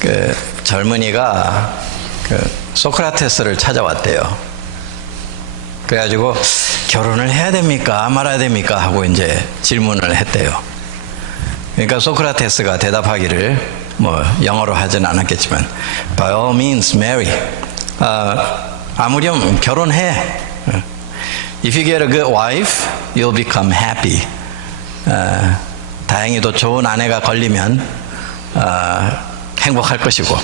그 젊은이가 그 소크라테스를 찾아왔대요. 그래가지고 결혼을 해야 됩니까? 말아야 됩니까? 하고 이제 질문을 했대요. 그러니까 소크라테스가 대답하기를 뭐 영어로 하진 않았겠지만 By all means marry. 아무렴 결혼해. If you get a good wife, you'll become happy. 다행히도 좋은 아내가 걸리면 행복할 것이고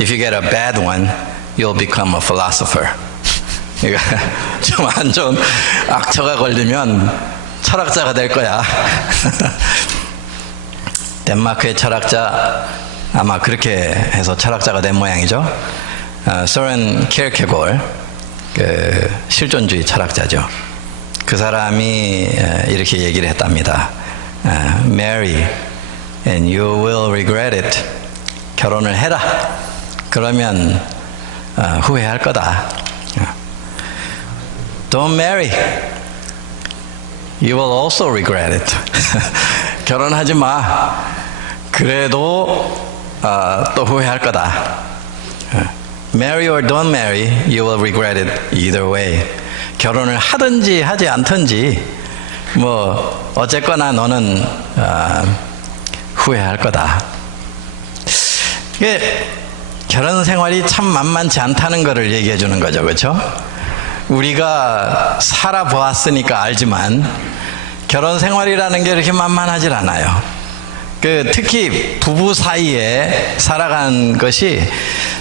If you get a bad one, you'll become a philosopher. 그러니까 좀 안 좋은 악처가 걸리면 철학자가 될 거야. 덴마크의 철학자 아마 그렇게 해서 철학자가 된 모양이죠. 소렌 키르케고르, 그 실존주의 철학자죠. 그 사람이 이렇게 얘기를 했답니다. Marry and you will regret it. 결혼을 해라. 그러면 후회할 거다. Don't marry. You will also regret it. 결혼하지 마. 그래도 또 후회할 거다. Marry or don't marry, you will regret it either way. 결혼을 하든지 하지 않든지 뭐 어쨌거나 너는 후회할 거다. 이게 결혼 생활이 참 만만치 않다는 것을 얘기해 주는 거죠, 그렇죠? 우리가 살아보았으니까 알지만 결혼 생활이라는 게 이렇게 만만하질 않아요. 특히 부부 사이에 살아간 것이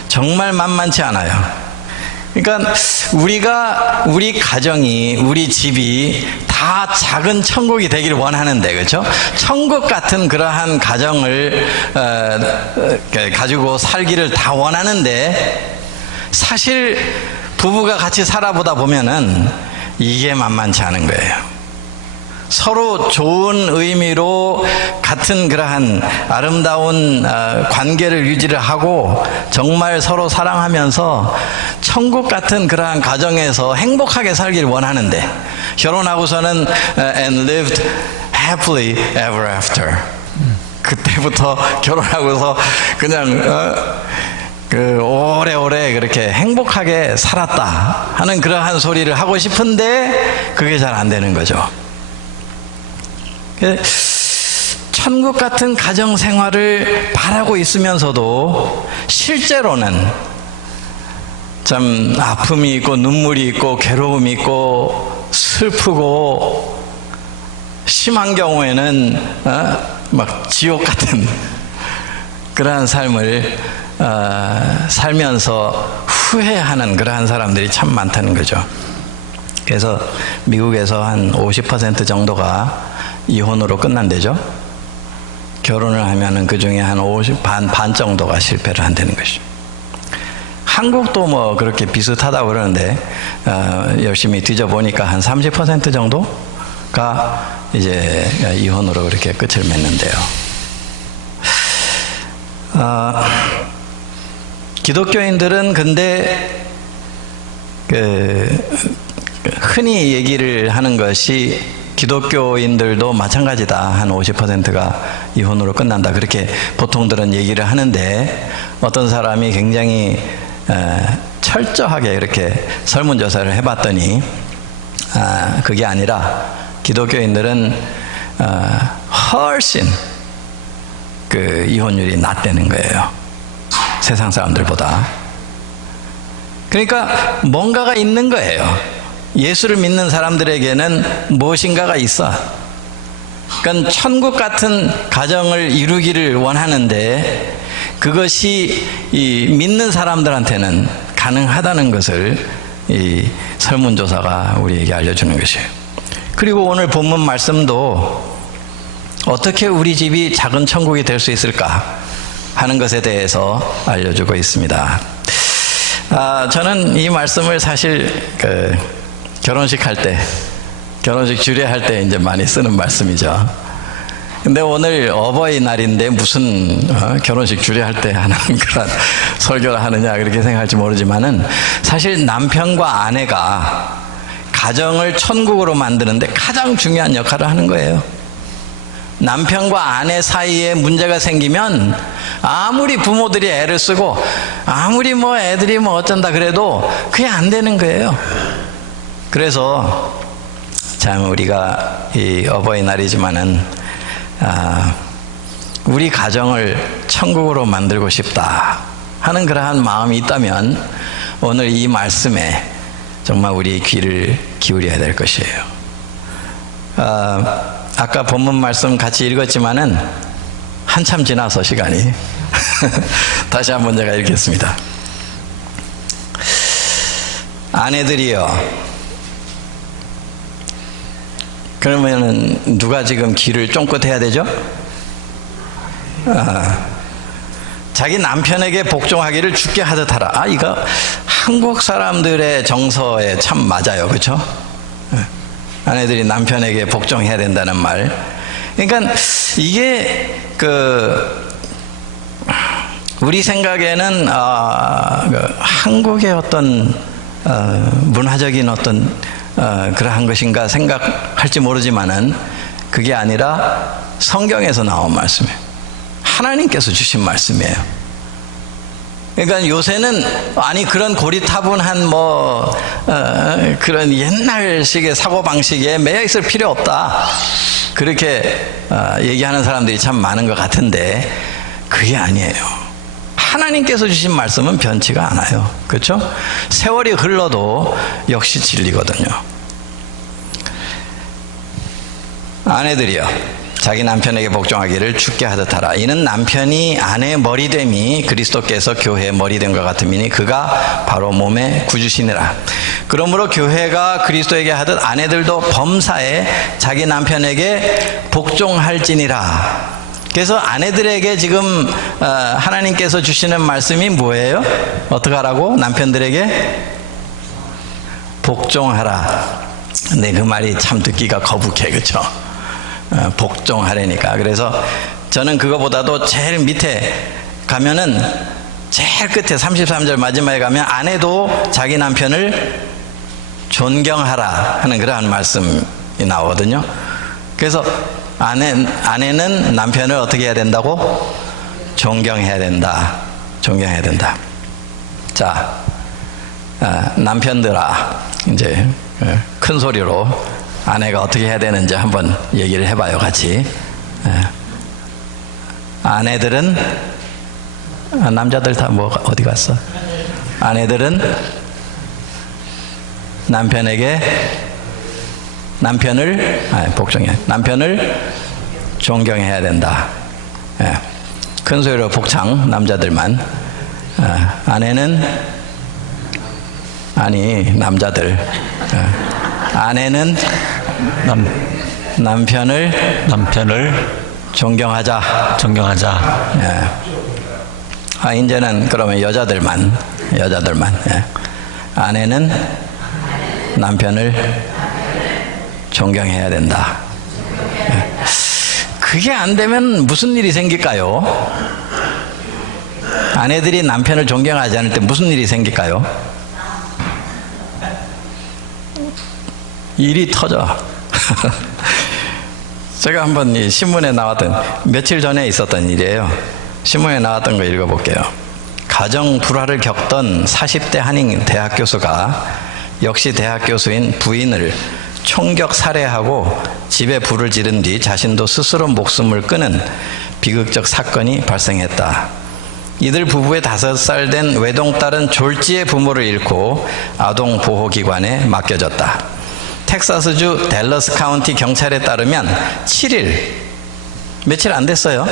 정말 만만치 않아요. 그러니까 우리 가정이, 우리 집이 다 작은 천국이 되기를 원하는데, 그렇죠? 천국 같은 그러한 가정을 가지고 살기를 다 원하는데, 사실 부부가 같이 살아보다 보면은 이게 만만치 않은 거예요. 서로 좋은 의미로 같은 그러한 아름다운 관계를 유지를 하고 정말 서로 사랑하면서 천국 같은 그러한 가정에서 행복하게 살기를 원하는데, 결혼하고서는 and lived happily ever after. 그때부터 결혼하고서 그냥 오래오래 그렇게 행복하게 살았다 하는 그러한 소리를 하고 싶은데 그게 잘 안 되는 거죠. 천국 같은 가정 생활을 바라고 있으면서도 실제로는 참 아픔이 있고 눈물이 있고 괴로움이 있고 슬프고 심한 경우에는 막 지옥 같은 그러한 삶을 살면서 후회하는 그러한 사람들이 참 많다는 거죠. 그래서 미국에서 한 50% 정도가 이혼으로 끝난대죠. 결혼을 하면은 그 중에 한 반 정도가 실패를 한다는 것이죠. 한국도 뭐 그렇게 비슷하다고 그러는데 열심히 뒤져보니까 한 30% 정도가 이제 이혼으로 그렇게 끝을 맺는데요. 기독교인들은 근데 흔히 얘기를 하는 것이 기독교인들도 마찬가지다. 한 50%가 이혼으로 끝난다. 그렇게 보통들은 얘기를 하는데, 어떤 사람이 굉장히 철저하게 이렇게 설문조사를 해봤더니 그게 아니라 기독교인들은 훨씬 그 이혼율이 낮다는 거예요. 세상 사람들보다. 그러니까 뭔가가 있는 거예요. 예수를 믿는 사람들에게는 무엇인가가 있어. 그러니까 천국 같은 가정을 이루기를 원하는데 그것이 이 믿는 사람들한테는 가능하다는 것을 이 설문조사가 우리에게 알려주는 것이에요. 그리고 오늘 본문 말씀도 어떻게 우리 집이 작은 천국이 될 수 있을까 하는 것에 대해서 알려주고 있습니다. 저는 이 말씀을 사실 결혼식 할 때, 결혼식 주례할 때 이제 많이 쓰는 말씀이죠. 근데 오늘 어버이날인데 무슨 결혼식 주례할 때 하는 그런 설교를 하느냐 그렇게 생각할지 모르지만은, 사실 남편과 아내가 가정을 천국으로 만드는데 가장 중요한 역할을 하는 거예요. 남편과 아내 사이에 문제가 생기면 아무리 부모들이 애를 쓰고 아무리 뭐 애들이 뭐 어쩐다 그래도 그게 안 되는 거예요. 그래서 참 우리가 이 어버이날이지만은 우리 가정을 천국으로 만들고 싶다 하는 그러한 마음이 있다면 오늘 이 말씀에 정말 우리 귀를 기울여야 될 것이에요. 아까 본문 말씀 같이 읽었지만은 한참 지나서 시간이 다시 한번 제가 읽겠습니다. 아내들이여, 그러면은 누가 지금 귀를 쫑긋해야 되죠? 자기 남편에게 복종하기를 주께 하듯 하라. 이거 한국 사람들의 정서에 참 맞아요. 그렇죠? 아내들이 남편에게 복종해야 된다는 말. 그러니까 이게 우리 생각에는 한국의 어떤 문화적인 어떤 그러한 것인가 생각할지 모르지만은 그게 아니라 성경에서 나온 말씀이에요. 하나님께서 주신 말씀이에요. 그러니까 요새는 그런 고리타분한 그런 옛날식의 사고방식에 매여 있을 필요 없다, 그렇게 얘기하는 사람들이 참 많은 것 같은데 그게 아니에요. 하나님께서 주신 말씀은 변치가 않아요. 그렇죠? 세월이 흘러도 역시 진리거든요. 아내들이여, 자기 남편에게 복종하기를 주께 하듯 하라. 이는 남편이 아내의 머리됨이 그리스도께서 교회의 머리됨과 같음이니 그가 바로 몸의 구주시니라. 그러므로 교회가 그리스도에게 하듯 아내들도 범사에 자기 남편에게 복종할지니라. 그래서 아내들에게 지금 하나님께서 주시는 말씀이 뭐예요? 어떻게 하라고? 남편들에게 복종하라. 근데 그 말이 참 듣기가 거북해, 그렇죠? 복종하려니까. 그래서 저는 그거보다도 제일 밑에 가면은 제일 끝에 33절 마지막에 가면 아내도 자기 남편을 존경하라 하는 그러한 말씀이 나오거든요. 그래서 아내는 남편을 어떻게 해야 된다고? 존경해야 된다. 존경해야 된다. 자, 남편들아, 이제 큰 소리로 아내가 어떻게 해야 되는지 한번 얘기를 해봐요, 같이. 아내들은, 남자들 다 어디 갔어? 아내들은 남편을 존경해야 된다. 큰 소리로 복창, 남자들만. 남자들. 아내는 남편을 존경하자. 이제는 그러면 여자들만. 아내는 남편을 존경해야 된다. 그게 안 되면 무슨 일이 생길까요? 아내들이 남편을 존경하지 않을 때 무슨 일이 생길까요? 일이 터져. 제가 한번 이 신문에 나왔던, 며칠 전에 있었던 일이에요. 신문에 나왔던 거 읽어볼게요. 가정 불화를 겪던 40대 한인 대학 교수가 역시 대학 교수인 부인을 총격 살해하고 집에 불을 지른 뒤 자신도 스스로 목숨을 끊은 비극적 사건이 발생했다. 이들 부부의 5살 된 외동딸은 졸지에 부모를 잃고 아동보호기관에 맡겨졌다. 텍사스주 댈러스 카운티 경찰에 따르면 7일, 며칠 안 됐어요.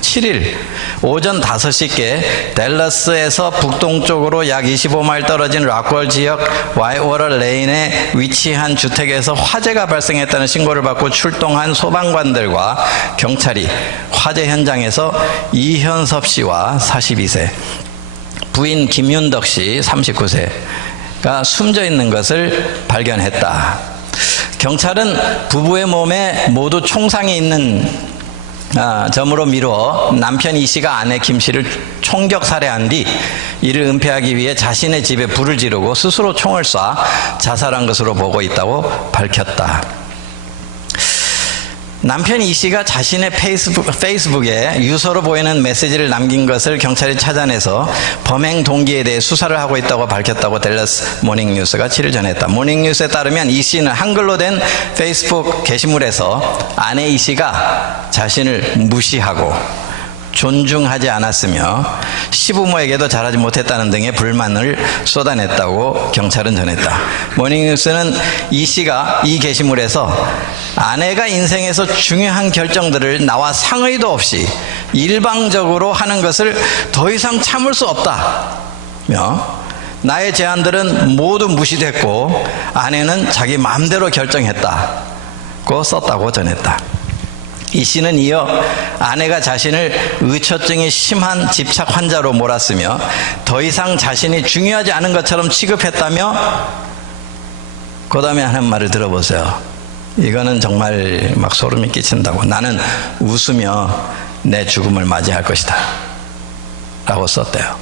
7일 오전 5시께 댈러스에서 북동쪽으로 약 25마일 떨어진 락월 지역 와이워터 레인에 위치한 주택에서 화재가 발생했다는 신고를 받고 출동한 소방관들과 경찰이 화재 현장에서 이현섭 씨와 42세, 부인 김윤덕 씨 39세가 숨져 있는 것을 발견했다. 경찰은 부부의 몸에 모두 총상이 있는 점으로 미루어 남편 이 씨가 아내 김 씨를 총격 살해한 뒤 이를 은폐하기 위해 자신의 집에 불을 지르고 스스로 총을 쏴 자살한 것으로 보고 있다고 밝혔다. 남편 이 씨가 자신의 페이스북에 유서로 보이는 메시지를 남긴 것을 경찰이 찾아내서 범행 동기에 대해 수사를 하고 있다고 밝혔다고 댈러스 모닝뉴스가 7일 전했다. 모닝뉴스에 따르면 이 씨는 한글로 된 페이스북 게시물에서 아내 이 씨가 자신을 무시하고 존중하지 않았으며 시부모에게도 잘하지 못했다는 등의 불만을 쏟아냈다고 경찰은 전했다. 모닝뉴스는 이 씨가 이 게시물에서 아내가 인생에서 중요한 결정들을 나와 상의도 없이 일방적으로 하는 것을 더 이상 참을 수 없다며 나의 제안들은 모두 무시됐고 아내는 자기 마음대로 결정했다고 썼다고 전했다. 이 씨는 이어 아내가 자신을 의처증이 심한 집착 환자로 몰았으며 더 이상 자신이 중요하지 않은 것처럼 취급했다며 그 다음에 하는 말을 들어보세요. 이거는 정말 막 소름이 끼친다고. 나는 웃으며 내 죽음을 맞이할 것이다 라고 썼대요.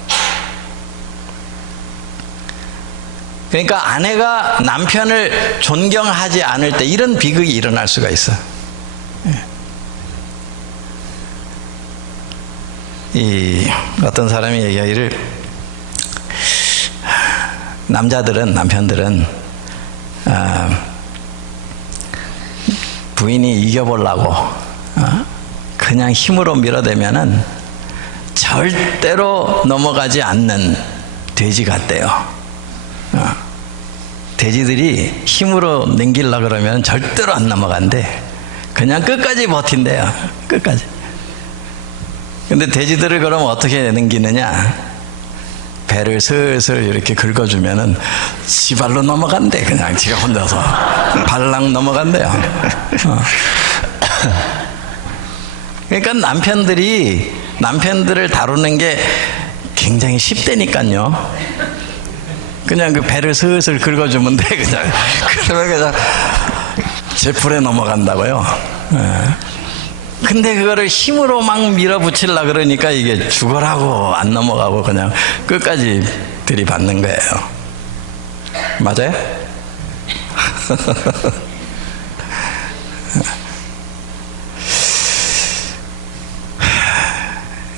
그러니까 아내가 남편을 존경하지 않을 때 이런 비극이 일어날 수가 있어요. 어떤 사람이 얘기하기를 남편들은 부인이 이겨보려고 그냥 힘으로 밀어대면은 절대로 넘어가지 않는 돼지 같대요. 돼지들이 힘으로 넘기려고 그러면 절대로 안 넘어간대. 그냥 끝까지 버틴대요. 끝까지. 근데 돼지들을 그럼 어떻게 넘기느냐? 배를 슬슬 이렇게 긁어주면은 지발로 넘어간대. 그냥 지가 혼자서 발랑 넘어간대요. 그러니까 남편들을 다루는 게 굉장히 쉽다니까요. 그냥 그 배를 슬슬 긁어주면 돼. 그러면 그냥 제 불에 넘어간다고요. 근데 그거를 힘으로 막 밀어붙이려고 그러니까 이게 죽어라고 안 넘어가고 그냥 끝까지 들이받는 거예요. 맞아요?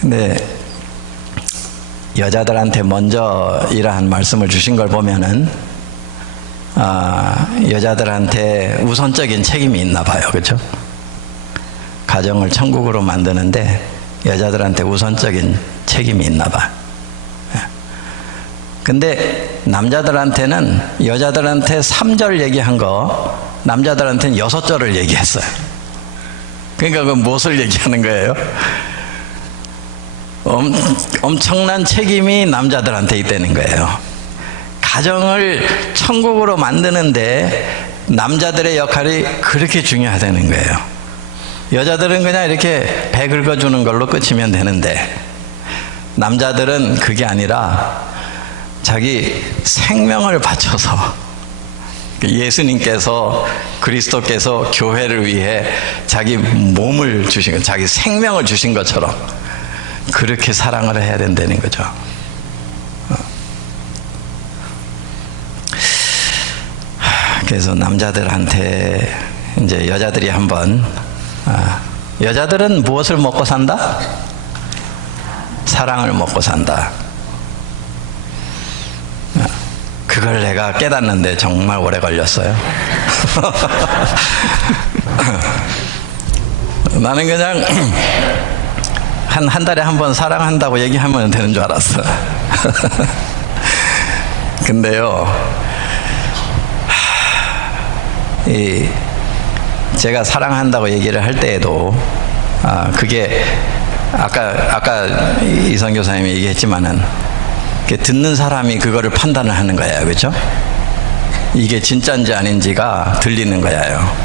근데 여자들한테 먼저 이러한 말씀을 주신 걸 보면은 여자들한테 우선적인 책임이 있나 봐요. 그렇죠? 가정을 천국으로 만드는데 여자들한테 우선적인 책임이 있나 봐. 근데 남자들한테는 여자들한테 3절 얘기한 거 남자들한테는 6절을 얘기했어요. 그러니까 그 무엇을 얘기하는 거예요? 엄청난 책임이 남자들한테 있다는 거예요. 가정을 천국으로 만드는데 남자들의 역할이 그렇게 중요하다는 거예요. 여자들은 그냥 이렇게 배 긁어주는 걸로 끝이면 되는데 남자들은 그게 아니라 자기 생명을 바쳐서 예수님께서 그리스도께서 교회를 위해 자기 몸을 주신 것, 자기 생명을 주신 것처럼 그렇게 사랑을 해야 된다는 거죠. 그래서 남자들한테 이제 여자들이 한번 여자들은 무엇을 먹고 산다? 사랑을 먹고 산다. 그걸 내가 깨닫는데 정말 오래 걸렸어요. 나는 그냥 한 달에 한 번 사랑한다고 얘기하면 되는 줄 알았어. 근데요, 제가 사랑한다고 얘기를 할 때에도 그게 아까 이선 교사님이 얘기했지만은 듣는 사람이 그거를 판단을 하는 거예요. 그렇죠? 이게 진짜인지 아닌지가 들리는 거예요.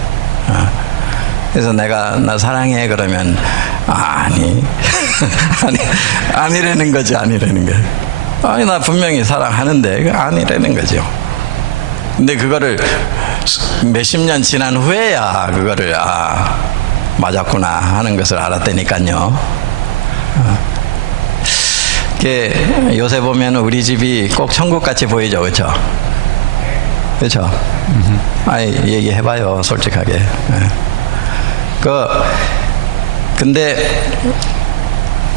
그래서 나 사랑해 그러면 아니라는 거지. 아니라는 거예요. 나 분명히 사랑하는데 아니라는 거죠. 근데 그거를 몇십 년 지난 후에야 그거를 맞았구나 하는 것을 알았다니까요. 요새 보면 우리 집이 꼭 천국같이 보이죠. 그렇죠? 그렇죠? 얘기해봐요 솔직하게. 근데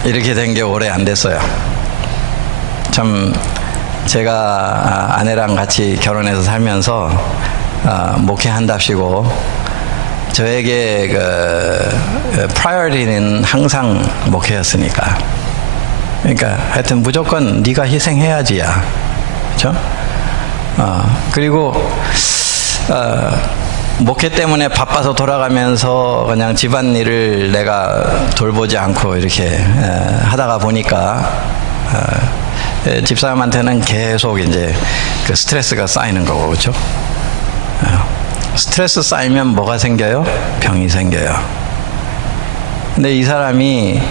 이렇게 된 게 오래 안 됐어요. 참 제가 아내랑 같이 결혼해서 살면서 목회한답시고 저에게 그 프라이어리티는 항상 목회였으니까. 그러니까 하여튼 무조건 네가 희생해야지야. 그렇죠? 그리고 목회 때문에 바빠서 돌아가면서 그냥 집안일을 내가 돌보지 않고 이렇게 하다가 보니까 집사람한테는 계속 이제 그 스트레스가 쌓이는 거고, 그렇죠? 스트레스 쌓이면 뭐가 생겨요? 병이 생겨요. 근데 이 사람이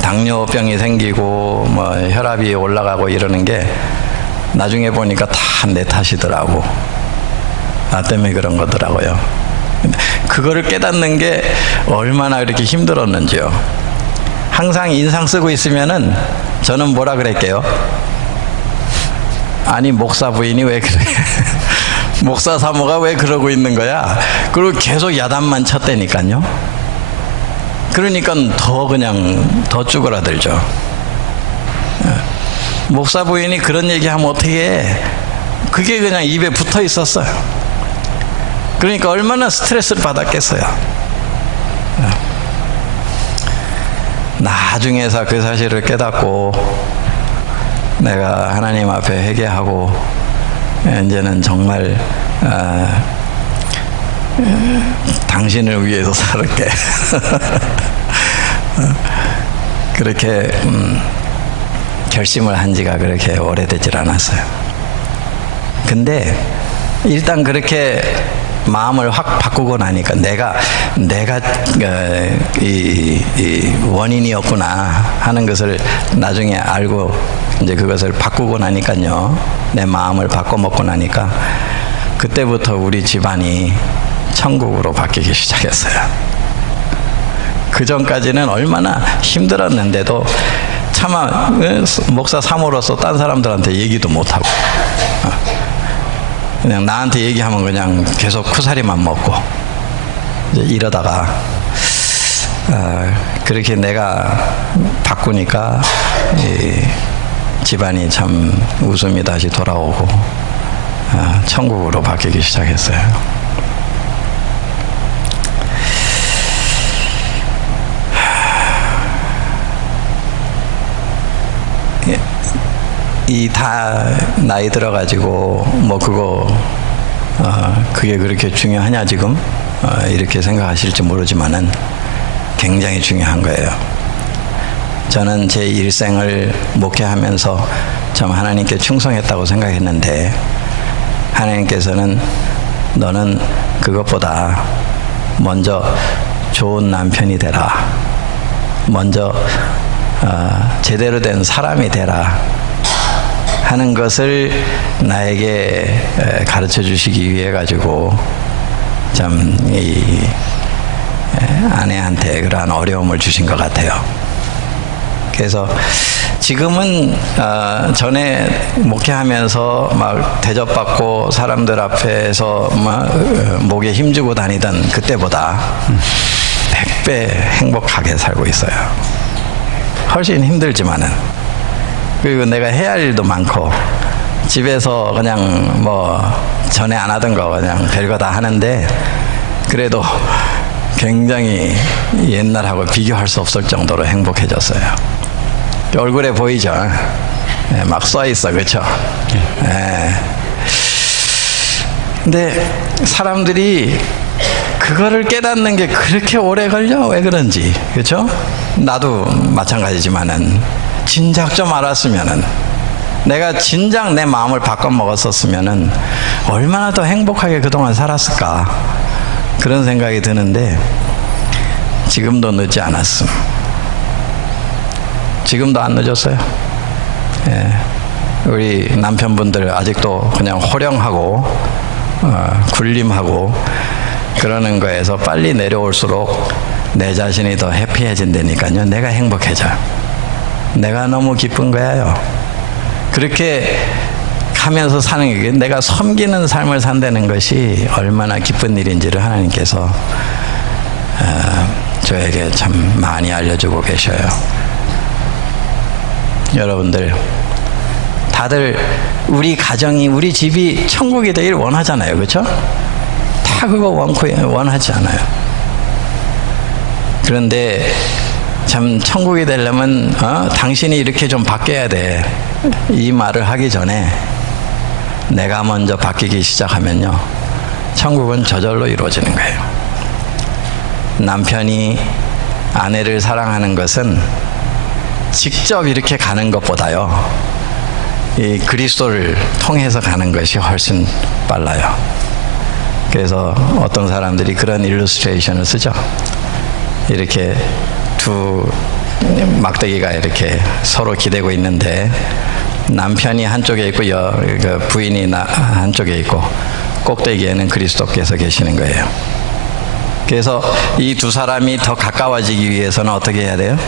당뇨병이 생기고 뭐 혈압이 올라가고 이러는 게 나중에 보니까 다 내 탓이더라고. 나 때문에 그런 거더라고요. 그거를 깨닫는 게 얼마나 그렇게 힘들었는지요. 항상 인상 쓰고 있으면은 저는 뭐라 그랬게요? 아니 목사 부인이 왜 그래? 목사 사모가 왜 그러고 있는 거야? 그리고 계속 야단만 쳤다니까요. 그러니까 더 쭈그라들죠. 목사 부인이 그런 얘기하면 어떻게 해? 그게 그냥 입에 붙어 있었어요. 그러니까 얼마나 스트레스를 받았겠어요. 나중에서 그 사실을 깨닫고 내가 하나님 앞에 회개하고 이제는 정말 당신을 위해서 살을게. 그렇게 결심을 한 지가 그렇게 오래되질 않았어요. 근데 일단 그렇게 마음을 확 바꾸고 나니까 내가 이 원인이었구나 하는 것을 나중에 알고 이제 그것을 바꾸고 나니까요. 내 마음을 바꿔 먹고 나니까 그때부터 우리 집안이 천국으로 바뀌기 시작했어요. 그 전까지는 얼마나 힘들었는데도 차마 목사 사모로서 딴 사람들한테 얘기도 못하고 그냥 나한테 얘기하면 그냥 계속 쿠사리만 먹고 이제 이러다가 그렇게 내가 바꾸니까 집안이 참 웃음이 다시 돌아오고 천국으로 바뀌기 시작했어요. 이 다 나이 들어가지고 뭐 그게 그렇게 중요하냐 지금 이렇게 생각하실지 모르지만은 굉장히 중요한 거예요. 저는 제 일생을 목회하면서 참 하나님께 충성했다고 생각했는데 하나님께서는 너는 그것보다 먼저 좋은 남편이 되라. 먼저 제대로 된 사람이 되라 하는 것을 나에게 가르쳐 주시기 위해 가지고 참 이 아내한테 그러한 어려움을 주신 것 같아요. 그래서 지금은 전에 목회하면서 막 대접받고 사람들 앞에서 막 목에 힘주고 다니던 그때보다 100배 행복하게 살고 있어요. 훨씬 힘들지만은. 그리고 내가 해야 할 일도 많고 집에서 그냥 뭐 전에 안 하던 거 그냥 별거 다 하는데 그래도 굉장히 옛날하고 비교할 수 없을 정도로 행복해졌어요. 얼굴에 보이죠? 막 써 있어, 그렇죠? 근데 사람들이 그거를 깨닫는 게 그렇게 오래 걸려? 왜 그런지, 그렇죠? 나도 마찬가지지만은 진작 좀 알았으면은 내가 진작 내 마음을 바꿔 먹었었으면은 얼마나 더 행복하게 그동안 살았을까 그런 생각이 드는데 지금도 늦지 않았음. 지금도 안 늦었어요. 우리 남편분들 아직도 그냥 호령하고 굴림하고 그러는 거에서 빨리 내려올수록 내 자신이 더 해피해진다니까요. 내가 행복해져. 내가 너무 기쁜 거예요. 그렇게 하면서 사는 게 내가 섬기는 삶을 산다는 것이 얼마나 기쁜 일인지를 하나님께서 저에게 참 많이 알려주고 계셔요. 여러분들 다들 우리 가정이, 우리 집이 천국이 되길 원하잖아요. 그렇죠? 다 그거 원하지 않아요. 그런데 참 천국이 되려면 당신이 이렇게 좀 바뀌어야 돼, 이 말을 하기 전에 내가 먼저 바뀌기 시작하면요, 천국은 저절로 이루어지는 거예요. 남편이 아내를 사랑하는 것은 직접 이렇게 가는 것보다요, 이 그리스도를 통해서 가는 것이 훨씬 빨라요. 그래서 어떤 사람들이 그런 일러스트레이션을 쓰죠. 이렇게 두 막대기가 이렇게 서로 기대고 있는데 남편이 한쪽에 있고 부인이 한쪽에 있고 꼭대기에는 그리스도께서 계시는 거예요. 그래서 이 두 사람이 더 가까워지기 위해서는 어떻게 해야 돼요?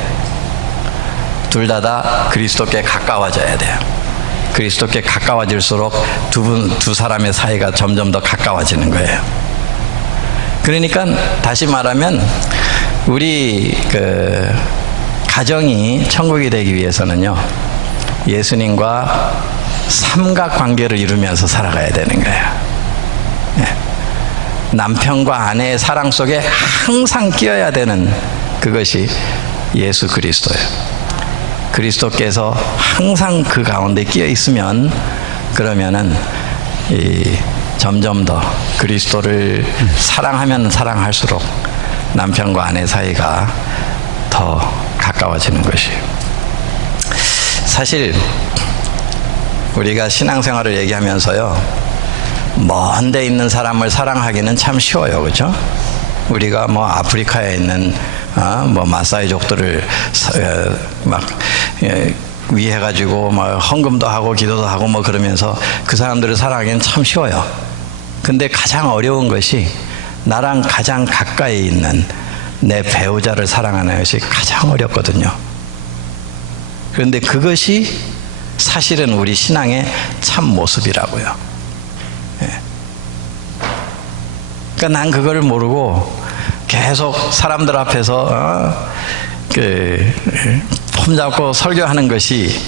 둘 다 그리스도께 가까워져야 돼요. 그리스도께 가까워질수록 두 사람의 사이가 점점 더 가까워지는 거예요. 그러니까 다시 말하면 우리 가정이 천국이 되기 위해서는요, 예수님과 삼각관계를 이루면서 살아가야 되는 거예요. 네. 남편과 아내의 사랑 속에 항상 끼어야 되는 그것이 예수 그리스도예요. 그리스도께서 항상 그 가운데 끼어 있으면, 그러면은 점점 더 그리스도를 사랑하면 사랑할수록 남편과 아내 사이가 더 가까워지는 것이에요. 사실 우리가 신앙생활을 얘기하면서요, 먼 데 있는 사람을 사랑하기는 참 쉬워요. 그렇죠? 우리가 뭐 아프리카에 있는 뭐 마사이족들을 막 위해 가지고 막 헌금도 하고 기도도 하고 뭐 그러면서 그 사람들을 사랑하기는 참 쉬워요. 근데 가장 어려운 것이 나랑 가장 가까이 있는 내 배우자를 사랑하는 것이 가장 어렵거든요. 그런데 그것이 사실은 우리 신앙의 참 모습이라고요. 그러니까 난 그거를 모르고 계속 사람들 앞에서 폼 잡고 설교하는 것이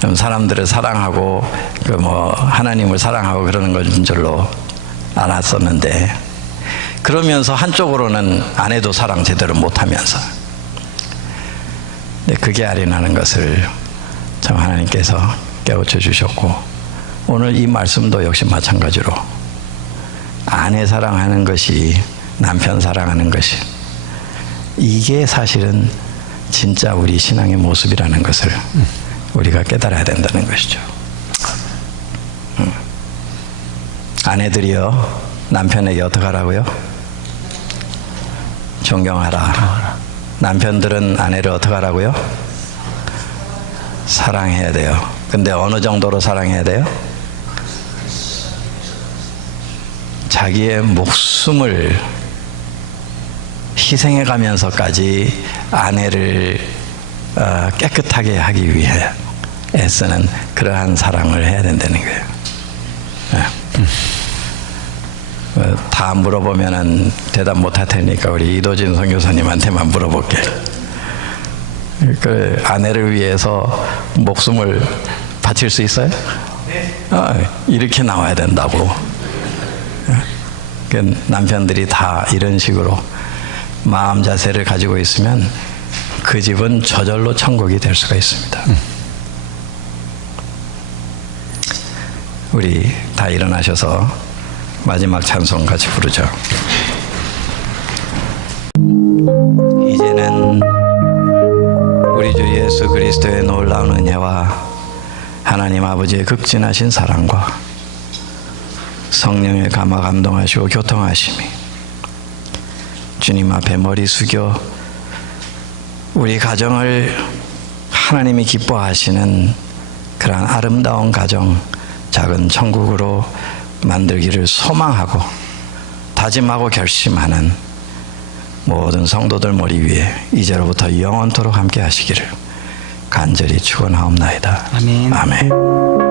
좀 사람들을 사랑하고 하나님을 사랑하고 그러는 것인 줄로 알았었는데, 그러면서 한쪽으로는 아내도 사랑 제대로 못하면서, 근데 그게 아니라는 것을 참 하나님께서 깨우쳐 주셨고, 오늘 이 말씀도 역시 마찬가지로 아내 사랑하는 것이, 남편 사랑하는 것이, 이게 사실은 진짜 우리 신앙의 모습이라는 것을 우리가 깨달아야 된다는 것이죠. 아내들이요, 남편에게 어떻게 하라고요? 존경하라. 남편들은 아내를 어떻게 하라고요? 사랑해야 돼요. 근데 어느 정도로 사랑해야 돼요? 자기의 목숨을 희생해 가면서까지 아내를 깨끗하게 하기 위해 애쓰는 그러한 사랑을 해야 된다는 거예요. 다 물어보면은 대답 못할 테니까 우리 이도진 선교사님한테만 물어볼게. 그 아내를 위해서 목숨을 바칠 수 있어요? 이렇게 나와야 된다고. 남편들이 다 이런 식으로 마음 자세를 가지고 있으면 그 집은 저절로 천국이 될 수가 있습니다. 우리 다 일어나셔서 마지막 찬송 같이 부르죠. 이제는 우리 주 예수 그리스도의 놀라운 은혜와 하나님 아버지의 극진하신 사랑과 성령의 감화 감동하시고 교통하심이 주님 앞에 머리 숙여 우리 가정을 하나님이 기뻐하시는 그러한 아름다운 가정, 작은 천국으로 만들기를 소망하고 다짐하고 결심하는 모든 성도들 머리 위에 이제로부터 영원토록 함께 하시기를 간절히 축원하옵나이다. 아멘. 아멘.